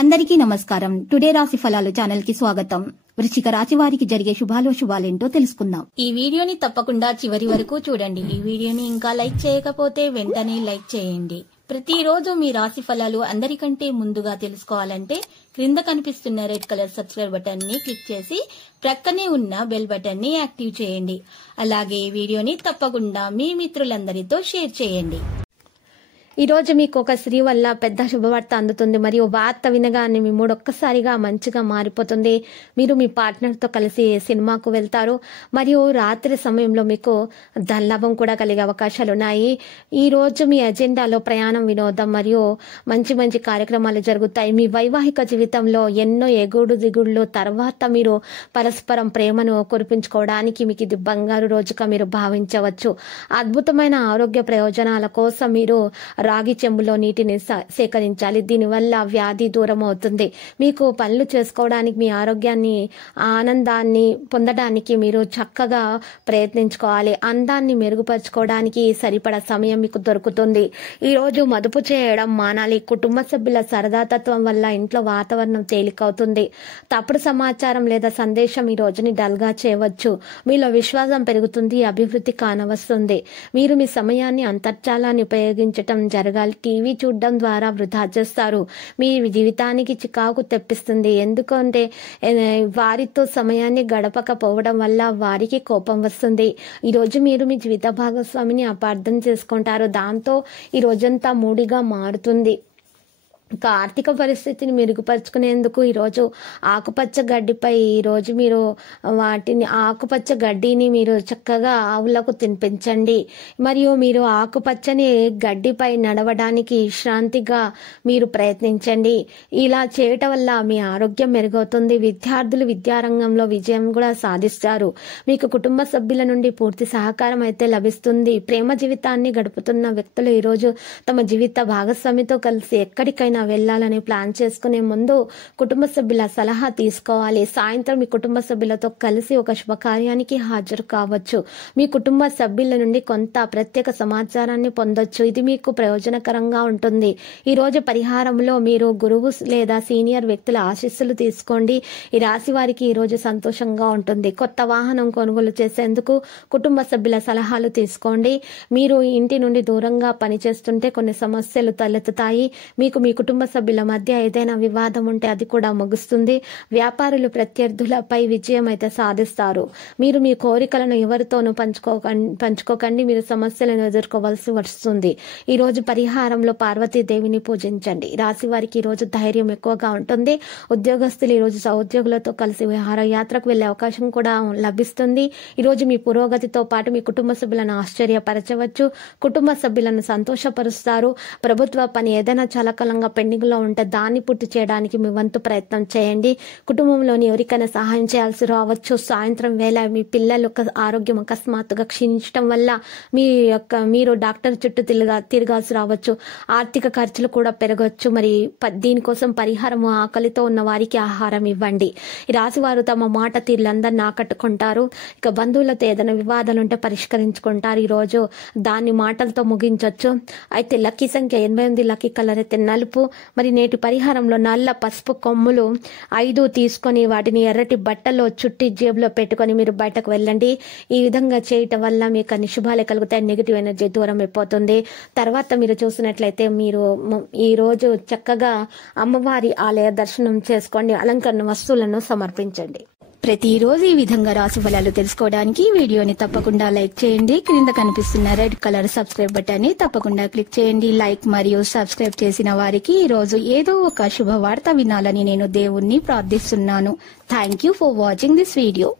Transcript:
అందరికీ నమస్కారం. టుడే రాశి ఫలాలు ఛానల్ కి స్వాగతం. వృశ్చిక రాశి వారికి జరిగే శుభాలేంటో తెలుసుకుందాం. ఈ వీడియోని తప్పకుండా చివరి వరకు చూడండి. ఈ వీడియోని ఇంకా లైక్ చేయకపోతే వెంటనే లైక్ చేయండి. ప్రతిరోజు మీ రాశి ఫలాలు అందరికంటే ముందుగా తెలుసుకోవాలంటే క్రింద కనిపిస్తున్న రెడ్ కలర్ సబ్స్క్రైబ్ బటన్ ని క్లిక్ చేసి ప్రక్కనే ఉన్న బెల్ బటన్ ని యాక్టివ్ చేయండి. అలాగే ఈ వీడియోని తప్పకుండా మీ మిత్రులందరితో షేర్ చేయండి. ఈ రోజు మీకు ఒక స్త్రీ వల్ల పెద్ద శుభవార్త అందుతుంది. మరియు వార్త వినగానే మీ మూడు ఒక్కసారిగా మంచిగా మారిపోతుంది. మీరు మీ పార్ట్నర్ తో కలిసి సినిమాకు వెళ్తారు. మరియు రాత్రి సమయంలో మీకు ధనలాభం కూడా కలిగే అవకాశాలు ఉన్నాయి. ఈ రోజు మీ అజెండాలో ప్రయాణం, వినోదం మరియు మంచి మంచి కార్యక్రమాలు జరుగుతాయి. మీ వైవాహిక జీవితంలో ఎన్నో ఎగుడు దిగుళ్ళు తర్వాత మీరు పరస్పరం ప్రేమను కురిపించుకోవడానికి మీకు ఇది బంగారు రోజుగా మీరు భావించవచ్చు. అద్భుతమైన ఆరోగ్య ప్రయోజనాల కోసం మీరు రాగి చెంబులో నీటిని సేకరించాలి. దీనివల్ల వ్యాధి దూరం అవుతుంది. మీకు పనులు చేసుకోవడానికి, మీ ఆరోగ్యాన్ని, ఆనందాన్ని పొందడానికి మీరు చక్కగా ప్రయత్నించుకోవాలి. అందాన్ని మెరుగుపరచుకోవడానికి సరిపడా సమయం మీకు దొరుకుతుంది. ఈ రోజు మదుపు చేయడం మానాలి. కుటుంబ సభ్యుల సరదాతత్వం వల్ల ఇంట్లో వాతావరణం తేలికవుతుంది. తప్పుడు సమాచారం లేదా సందేశం ఈ రోజుని డల్ గా చేయవచ్చు. మీలో విశ్వాసం పెరుగుతుంది. అభివృద్ధి కానవస్తుంది. మీరు మీ సమయాన్ని అంతర్జాలాన్ని ఉపయోగించటం జరగాలి. టీవీ చూడడం ద్వారా వృధా చేస్తారు. మీ జీవితానికి చికాకు తెప్పిస్తుంది. ఎందుకంటే వారితో సమయాన్ని గడపకపోవడం వల్ల వారికి కోపం వస్తుంది. ఈ రోజు మీరు మీ జీవిత భాగస్వామిని అపార్థం చేసుకుంటారు. దాంతో ఈ రోజంతా మూడిగా మారుతుంది. ఇంకా ఆర్థిక పరిస్థితిని మెరుగుపరుచుకునేందుకు ఈరోజు ఆకుపచ్చ గడ్డిపై ఈరోజు మీరు ఆకుపచ్చ గడ్డిని మీరు చక్కగా ఆవులకు తినిపించండి. మరియు మీరు ఆకుపచ్చని గడ్డిపై నడవడానికి విశ్రాంతిగా మీరు ప్రయత్నించండి. ఇలా చేయటం వల్ల మీ ఆరోగ్యం మెరుగవుతుంది. విద్యార్థులు విద్యారంగంలో విజయం కూడా సాధిస్తారు. మీకు కుటుంబ సభ్యుల నుండి పూర్తి సహకారం అయితే లభిస్తుంది. ప్రేమ జీవితాన్ని గడుపుతున్న వ్యక్తులు ఈరోజు తమ జీవిత భాగస్వామితో కలిసి ఎక్కడికైనా వెళ్లాలని ప్లాన్ చేసుకునే ముందు కుటుంబ సభ్యుల సలహా తీసుకోవాలి. సాయంత్రం మీ కుటుంబ సభ్యులతో కలిసి ఒక శుభకార్యానికి హాజరు కావచ్చు. మీ కుటుంబ సభ్యుల నుండి కొంత ప్రత్యేక సమాచారాన్ని పొందొచ్చు. ఇది మీకు ప్రయోజనకరంగా ఉంటుంది. ఈ రోజు పరిహారంలో మీరు గురువు లేదా సీనియర్ వ్యక్తుల ఆశీస్సులు తీసుకోండి. ఈ రాశి వారికి ఈ రోజు సంతోషంగా ఉంటుంది. కొత్త వాహనం కొనుగోలు చేసేందుకు కుటుంబ సభ్యుల సలహాలు తీసుకోండి. మీరు ఇంటి నుండి దూరంగా పనిచేస్తుంటే కొన్ని సమస్యలు తలెత్తుతాయి. మీకు మీ కుటుంబ సభ్యుల మధ్య ఏదైనా వివాదం ఉంటే అది కూడా ముగుస్తుంది. వ్యాపారులు ప్రత్యర్థులపై విజయం అయితే సాధిస్తారు. మీరు మీ కోరికలను ఎవరితోనూ పంచుకోకండి. మీరు సమస్యలను ఎదుర్కోవాల్సి వస్తుంది. ఈ రోజు పరిహారంలో పార్వతీదేవిని పూజించండి. రాశి వారికి ఈ రోజు ధైర్యం ఎక్కువగా ఉంటుంది. ఉద్యోగస్తులు ఈ రోజు సహోద్యోగులతో కలిసి విహారయాత్రకు వెళ్లే అవకాశం కూడా లభిస్తుంది. ఈ రోజు మీ పురోగతితో పాటు మీ కుటుంబ సభ్యులను ఆశ్చర్యపరచవచ్చు. కుటుంబ సభ్యులను సంతోషపరుస్తారు. ప్రభుత్వ పని ఏదైనా చాలా కాలంగా పెండింగ్ లో ఉంటే దాన్ని పూర్తి చేయడానికి మీ వంతు ప్రయత్నం చేయండి. కుటుంబంలోని ఎవరికైనా సహాయం చేయాల్సి రావచ్చు. సాయంత్రం వేళ మీ పిల్లల ఆరోగ్యం అకస్మాత్తుగా క్షీణించడం వల్ల మీరు డాక్టర్ చుట్టూ తిరగాల్సి రావచ్చు. ఆర్థిక ఖర్చులు కూడా పెరగవచ్చు. మరి దీనికోసం పరిహారం ఆకలితో ఉన్న వారికి ఆహారం ఇవ్వండి. ఈ రాశి వారు తమ మాట తీరులందరినీ ఆకట్టుకుంటారు. ఇక బంధువులతో ఏదైనా వివాదాలు ఉంటే పరిష్కరించుకుంటారు. ఈ రోజు దాన్ని మాటలతో ముగించవచ్చు. అయితే లక్కీ సంఖ్య 88, లక్కీ కలర్ అయితే నలుపు. మరి నేటి పరిహారంలో నల్ల పసుపు కొమ్ములు 5 తీసుకొని వాటిని ఎర్రటి బట్టలో చుట్టి జేబులో పెట్టుకొని మీరు బయటకు వెళ్ళండి. ఈ విధంగా చేయటం వల్ల మీకు అన్ని శుభాలే కలుగుతాయి. నెగిటివ్ ఎనర్జీ దూరం అయిపోతుంది. తర్వాత మీరు చూసినట్లయితే మీరు ఈ రోజు చక్కగా అమ్మవారి ఆలయ దర్శనం చేసుకోండి. అలంకరణ వస్తువులను సమర్పించండి. ప్రతిరోజు ఈ విధంగా రాశి ఫలాలు తెలుసుకోవడానికి వీడియోని తప్పకుండా లైక్ చేయండి. క్రింద కనిపిస్తున్న రెడ్ కలర్ సబ్స్క్రైబ్ బటన్ ని తప్పకుండా క్లిక్ చేయండి. లైక్ మరియు సబ్స్క్రైబ్ చేసిన వారికి ఈ రోజు ఏదో ఒక శుభవార్త వినాలని నేను దేవుణ్ణి ప్రార్థిస్తున్నాను. Thank you for watching this video.